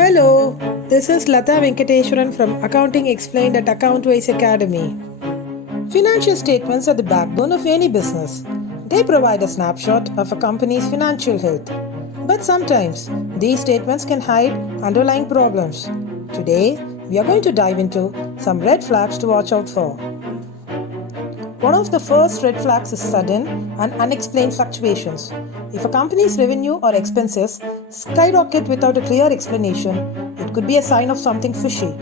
Hello, this is Latha Venkateswaran from Accounting Explained at AccountWise Academy. Financial statements are the backbone of any business. They provide a snapshot of a company's financial health. But sometimes these statements can hide underlying problems. Today, we are going to dive into some red flags to watch out for. One of the first red flags is sudden and unexplained fluctuations. If a company's revenue or expenses skyrocket without a clear explanation, it could be a sign of something fishy.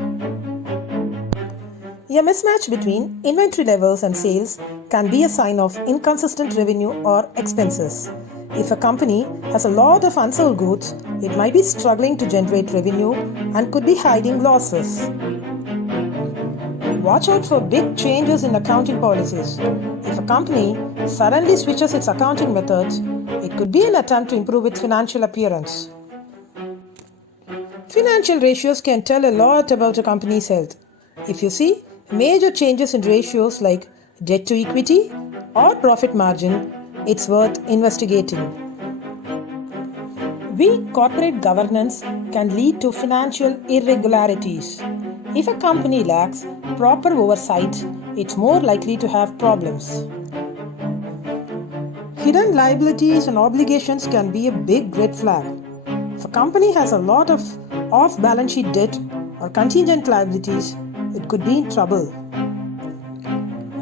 A mismatch between inventory levels and sales can be a sign of inconsistent revenue or expenses. If a company has a lot of unsold goods, it might be struggling to generate revenue and could be hiding losses. Watch out for big changes in accounting policies. If a company suddenly switches its accounting methods, it could be an attempt to improve its financial appearance. Financial ratios can tell a lot about a company's health. If you see major changes in ratios like debt to equity or profit margin, it's worth investigating. Weak corporate governance can lead to financial irregularities. If a company lacks proper oversight, it's more likely to have problems. Hidden liabilities and obligations can be a big red flag. If a company has a lot of off-balance sheet debt or contingent liabilities, it could be in trouble.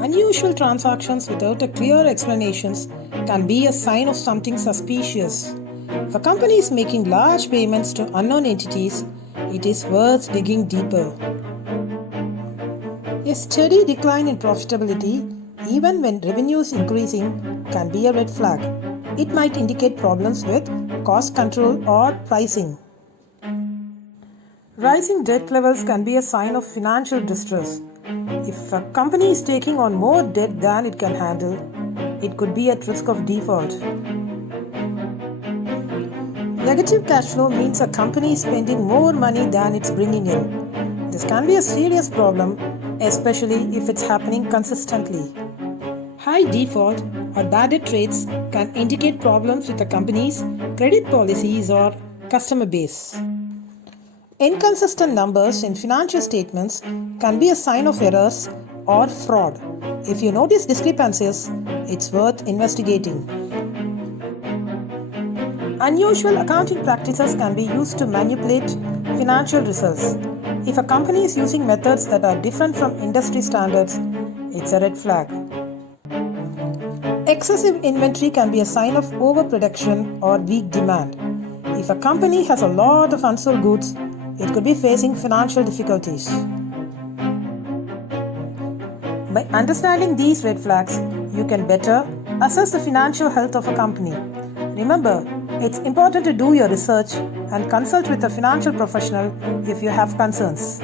Unusual transactions without a clear explanations can be a sign of something suspicious. If a company is making large payments to unknown entities, it is worth digging deeper. A steady decline in profitability, even when revenue is increasing, can be a red flag. It might indicate problems with cost control or pricing. Rising debt levels can be a sign of financial distress. If a company is taking on more debt than it can handle, it could be at risk of default. Negative cash flow means a company is spending more money than it's bringing in. This can be a serious problem, especially if it's happening consistently. High default or bad debt rates can indicate problems with a company's credit policies or customer base. Inconsistent numbers in financial statements can be a sign of errors or fraud. If you notice discrepancies, it's worth investigating. Unusual accounting practices can be used to manipulate financial results. If a company is using methods that are different from industry standards, it's a red flag. Excessive inventory can be a sign of overproduction or weak demand. If a company has a lot of unsold goods, it could be facing financial difficulties. By understanding these red flags, you can better assess the financial health of a company. Remember, it's important to do your research and consult with a financial professional if you have concerns.